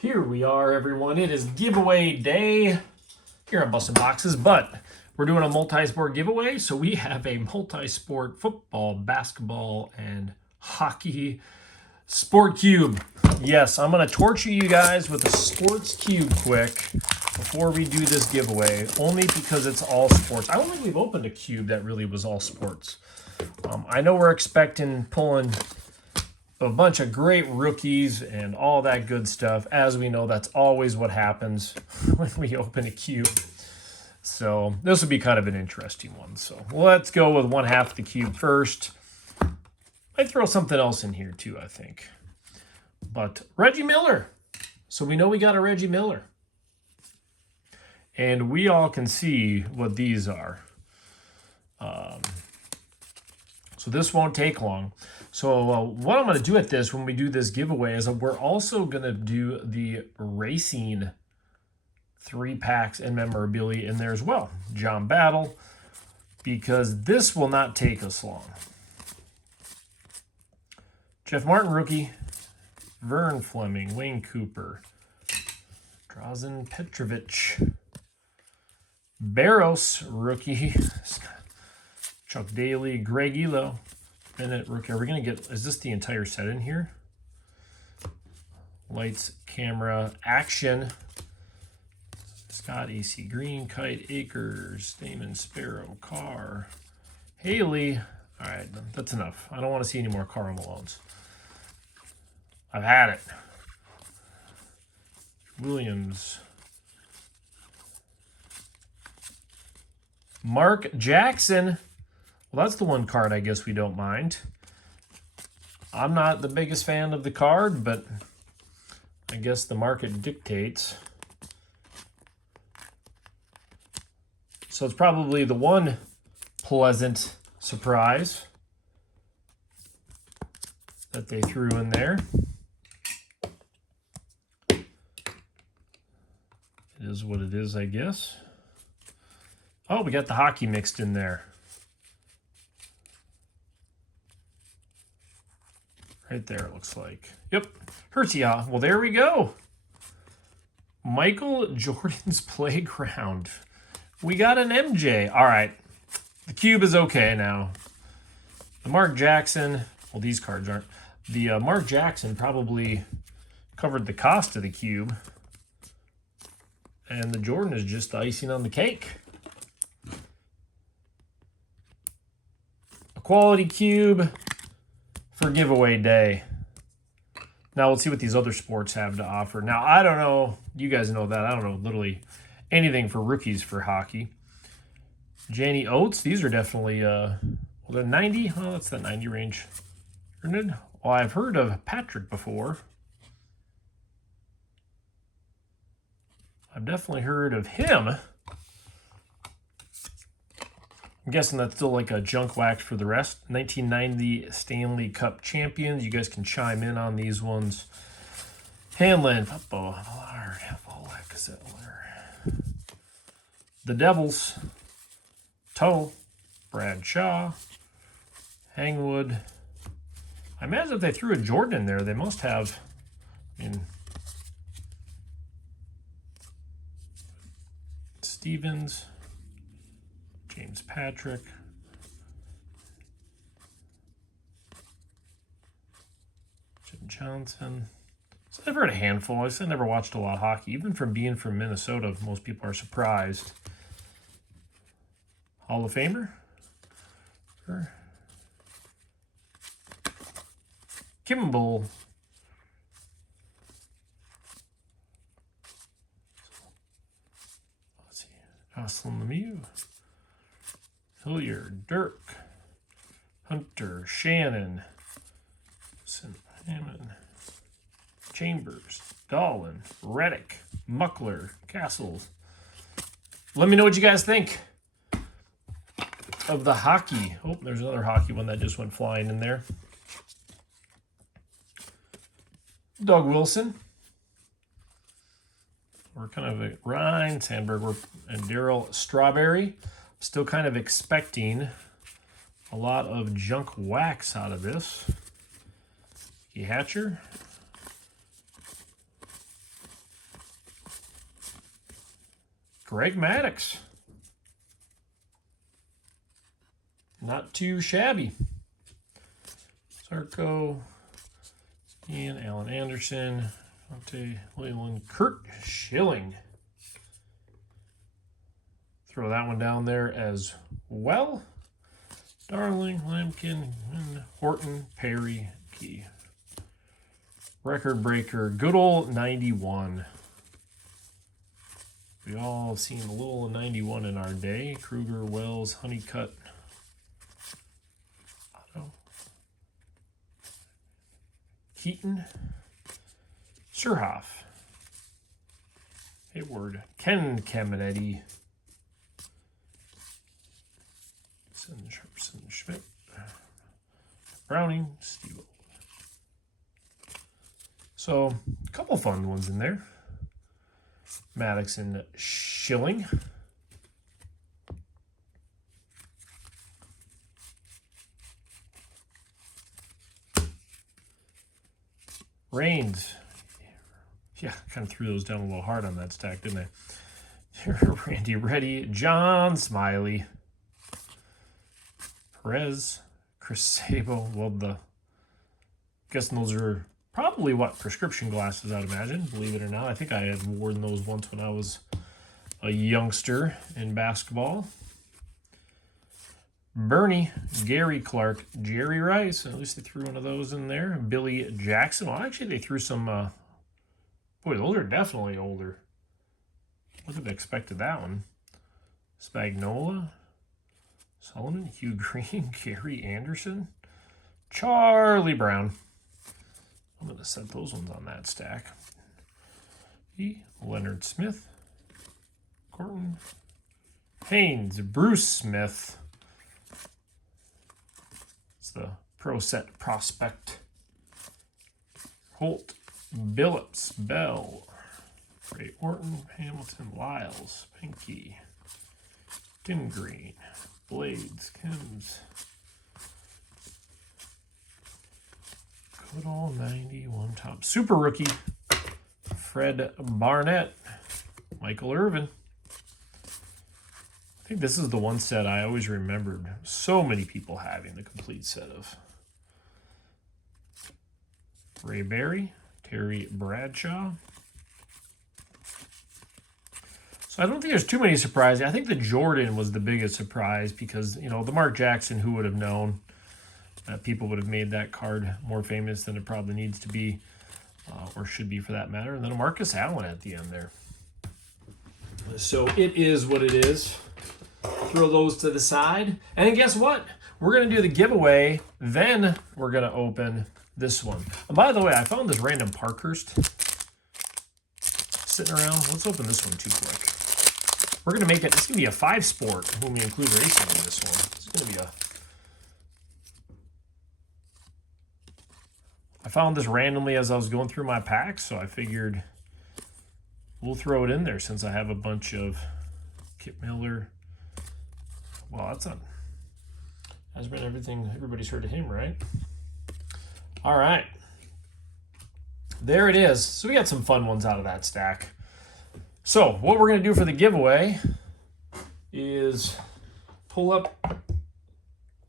Here we are, everyone. It is giveaway day here on Bustin' Boxes, but we're doing a multi-sport giveaway. So we have a multi-sport football, basketball, and hockey sport cube. Yes, I'm going to torture you guys with a sports cube quick before we do this giveaway, only because it's all sports. I don't think we've opened a cube that really was all sports. I know we're expecting pulling a bunch of great rookies and all that good stuff. As we know, that's always what happens when we open a cube. So this would be kind of an interesting one. So let's go with one half of the cube first. I'd throw something else in here too, I think. But Reggie Miller. So we know we got a Reggie Miller. And we all can see what these are. So this won't take long. So what I'm going to do at this when we do this giveaway is we're also going to do the racing 3-packs and memorabilia in there as well. John Battle, because this will not take us long. Jeff Martin, rookie. Vern Fleming, Wayne Cooper. Drazen Petrovic. Barros, rookie. Chuck Daly, Greg Elo, Bennett, rookie. Are we going to get, is this the entire set in here? Lights, camera, action. Scott, AC Green, Kite, Akers, Damon, Sparrow, Carr, Haley. All right, that's enough. I don't want to see any more Carl Malones. I've had it. Williams. Mark Jackson. Well, that's the one card I guess we don't mind. I'm not the biggest fan of the card, but I guess the market dictates. So it's probably the one pleasant surprise that they threw in there. It is what it is, I guess. Oh, we got the hockey mixed in there. Right there, it looks like. Yep. Hertia. Well, there we go. Michael Jordan's Playground. We got an MJ. All right. The cube is okay now. The Mark Jackson. Well, these cards aren't. The Mark Jackson probably covered the cost of the cube. And the Jordan is just the icing on the cake. A quality cube for giveaway day. Now let's see what these other sports have to offer. Now, I don't know. You guys know that. I don't know literally anything for rookies for hockey. Janie Oates. These are definitely, well, they're 90. Oh, that's the 90 range. Well, I've heard of Patrick before. I've definitely heard of him. I'm guessing that's still like a junk wax for the rest. 1990 Stanley Cup champions. You guys can chime in on these ones. Hanlon, the Devils, Toe, Brad Shaw, Hangwood. I imagine if they threw a Jordan in there, they must have, I mean, Stevens, James Patrick, Jim Johnson. So I've heard a handful. I never watched a lot of hockey. Even from being from Minnesota, most people are surprised. Hall of Famer. Sure. Kimball. Let's see. Jocelyn Lemieux. Hilliard, Dirk, Hunter, Shannon, Hammond, Chambers, Dolan, Reddick, Muckler, Castles. Let me know what you guys think of the hockey. Oh, there's another hockey one that just went flying in there. Doug Wilson. We're kind of at Ryan Sandberg and Daryl Strawberry. Still kind of expecting a lot of junk wax out of this. Hatcher, Greg Maddux. Not too shabby. Sarko, Ian, Alan Anderson, Monte Leland, Kurt Schilling. Throw that one down there as well. Darling, Lampkin, Horton, Perry, Key. Record breaker, good old 91. We all have seen a little 91 in our day. Kruger, Wells, Honeycutt, Otto, Keaton, Surhoff, Hayward, Ken Caminetti, Sharpson, Schmidt, Browning, Steve. So, a couple fun ones in there. Maddux and Schilling. Rains. Yeah, kind of threw those down a little hard on that stack, didn't I? Randy Reddy, John Smiley, Perez, Chris Sabo. Well, guessing those are probably prescription glasses, I'd imagine. Believe it or not, I think I had worn those once when I was a youngster in basketball. Bernie, Gary Clark, Jerry Rice. At least they threw one of those in there. Billy Jackson. Well, actually, they threw some. Boy, those are definitely older. Wouldn't have expected that one. Spagnola, Sullivan, Hugh Green, Gary Anderson, Charlie Brown. I'm going to set those ones on that stack. Leonard Smith, Corton, Haynes, Bruce Smith. It's the Pro Set Prospect. Holt, Billups, Bell, Ray Orton, Hamilton, Lyles, Pinky, Tim Green, Blades, Kims. Good old 91 top. Super rookie, Fred Barnett, Michael Irvin. I think this is the one set I always remembered so many people having, the complete set of. Ray Berry, Terry Bradshaw. So I don't think there's too many surprises. I think the Jordan was the biggest surprise because, you know, the Mark Jackson, who would have known? People would have made that card more famous than it probably needs to be, or should be for that matter. And then a Marcus Allen at the end there. So it is what it is. Throw those to the side. And guess what? We're going to do the giveaway. Then we're going to open this one. And by the way, I found this random Parkhurst sitting around. Let's open this one too quick. We're going to make it, it's going to be a 5-sport when we include racing in this one. It's going to be a... I found this randomly as I was going through my packs, so I figured we'll throw it in there since I have a bunch of Kip Miller. Well, that's not... Has been everything everybody's heard of him, right? All right. There it is. So we got some fun ones out of that stack. So what we're going to do for the giveaway is pull up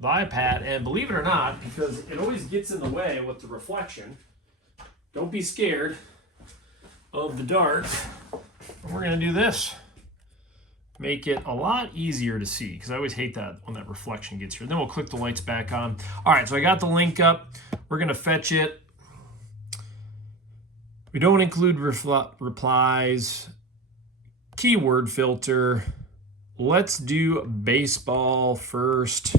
the iPad, and believe it or not, because it always gets in the way with the reflection, don't be scared of the dark. We're going to do this. Make it a lot easier to see, because I always hate that when that reflection gets here. Then we'll click the lights back on. All right, so I got the link up. We're going to fetch it. We don't include replies. Keyword filter. Let's do baseball first.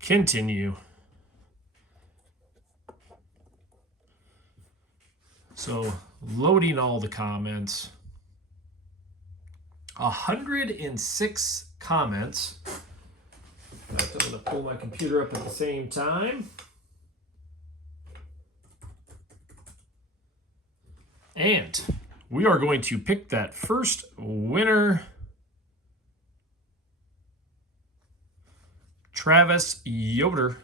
Continue. So loading all the comments. 106 comments. I'm going to pull my computer up at the same time. And we are going to pick that first winner. Travis Yoder,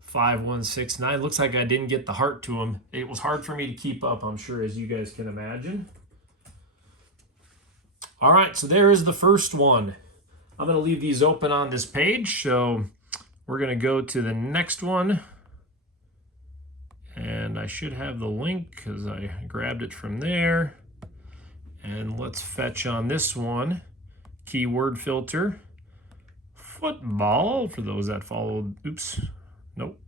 5169. Looks like I didn't get the heart to him. It was hard for me to keep up, I'm sure, as you guys can imagine. All right, so there is the first one. I'm going to leave these open on this page, so we're going to go to the next one. And I should have the link because I grabbed it from there. And let's fetch on this one. Keyword filter. Football, for those that followed. Oops. Nope.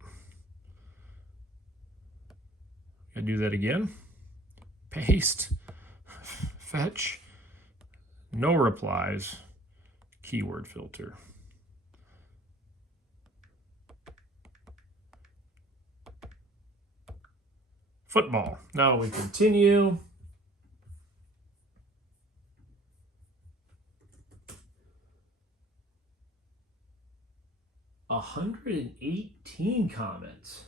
Gotta do that again. Paste. Fetch. No replies. Keyword filter. Football. Now we continue. A 118 comments.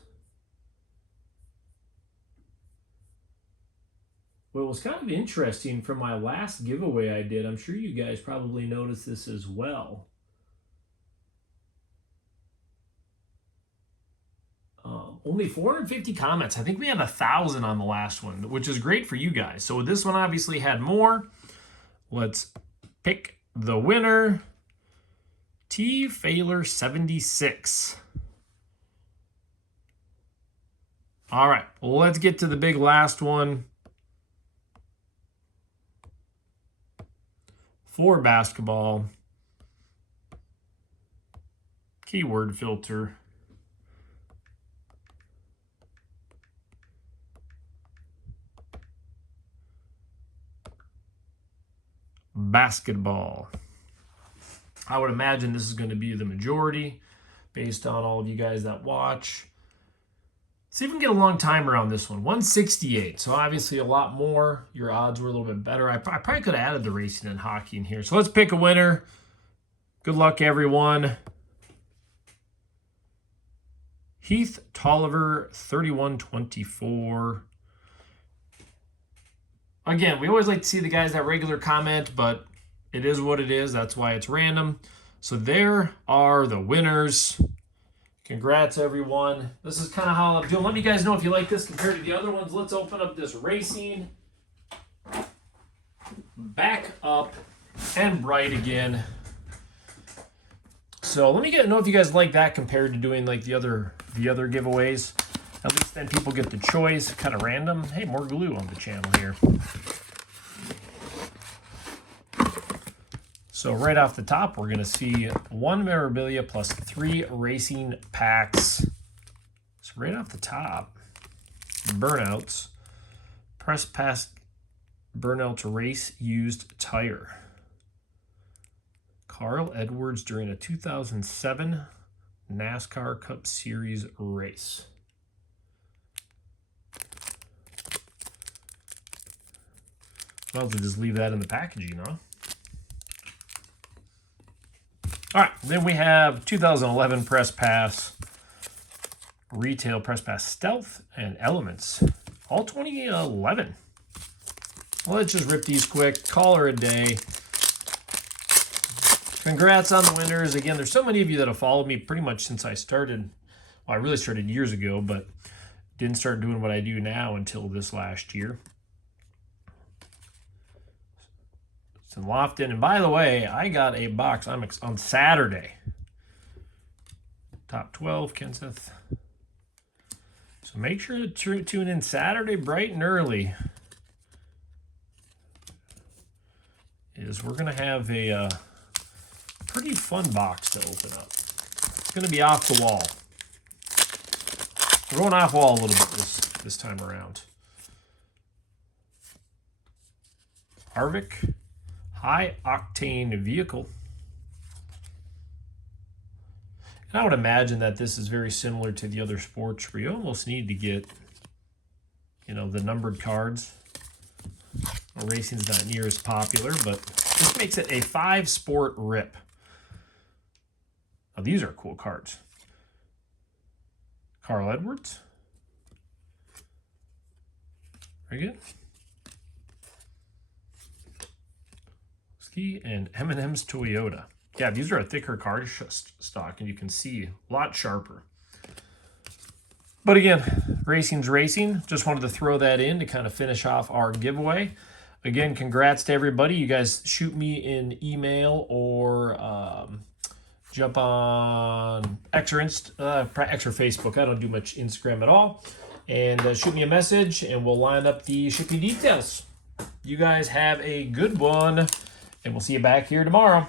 Well, it was kind of interesting from my last giveaway I did. I'm sure you guys probably noticed this as well. Only 450 comments. I think we had 1,000 on the last one, which is great for you guys. So this one obviously had more. Let's pick the winner. T. Failer 76. All right, well, let's get to the big last one. For basketball. Keyword filter. Basketball. I would imagine this is going to be the majority based on all of you guys that watch. Let's see if we can get a long timer on this one. 168. So obviously a lot more. Your odds were a little bit better. I probably could have added the racing and hockey in here. So let's pick a winner. Good luck, everyone. Heath Tolliver, 3124. Again, we always like to see the guys that regular comment, but it is what it is. That's why it's random. So there are the winners. Congrats, everyone. This is kind of how I'm doing. Let me guys know if you like this compared to the other ones. Let's open up this racing. Back up and bright again. So let me know if you guys like that compared to doing like the other giveaways. At least then people get the choice. Kind of random. Hey, more glue on the channel here. So right off the top, we're going to see 1 memorabilia plus 3 racing packs. So right off the top, burnouts, press pass burnout race used tire. Carl Edwards during a 2007 NASCAR Cup Series race. Well, to just leave that in the packaging, huh? All right, then we have 2011 Press Pass, Retail Press Pass Stealth, and Elements. All 2011. Well, let's just rip these quick. Call her a day. Congrats on the winners. Again, there's so many of you that have followed me pretty much since I started. Well, I really started years ago, but didn't start doing what I do now until this last year. It's in Lofton. And by the way, I got a box on Saturday. Top 12, Kenseth. So make sure to tune in Saturday bright and early. We're going to have a pretty fun box to open up. It's going to be off the wall. We're going off wall a little bit this time around. Harvick, high octane vehicle. And I would imagine that this is very similar to the other sports where you almost need to get, the numbered cards. Well, racing's not near as popular, but this makes it a 5-sport rip. Now, these are cool cards. Carl Edwards. Very good. Ski and M&M's Toyota. Yeah, these are a thicker card stock, and you can see a lot sharper. But again, racing's racing. Just wanted to throw that in to kind of finish off our giveaway. again, congrats to everybody. You guys shoot me an email or jump on X or Facebook. I don't do much Instagram at all. And shoot me a message, and we'll line up the shipping details. You guys have a good one, and we'll see you back here tomorrow.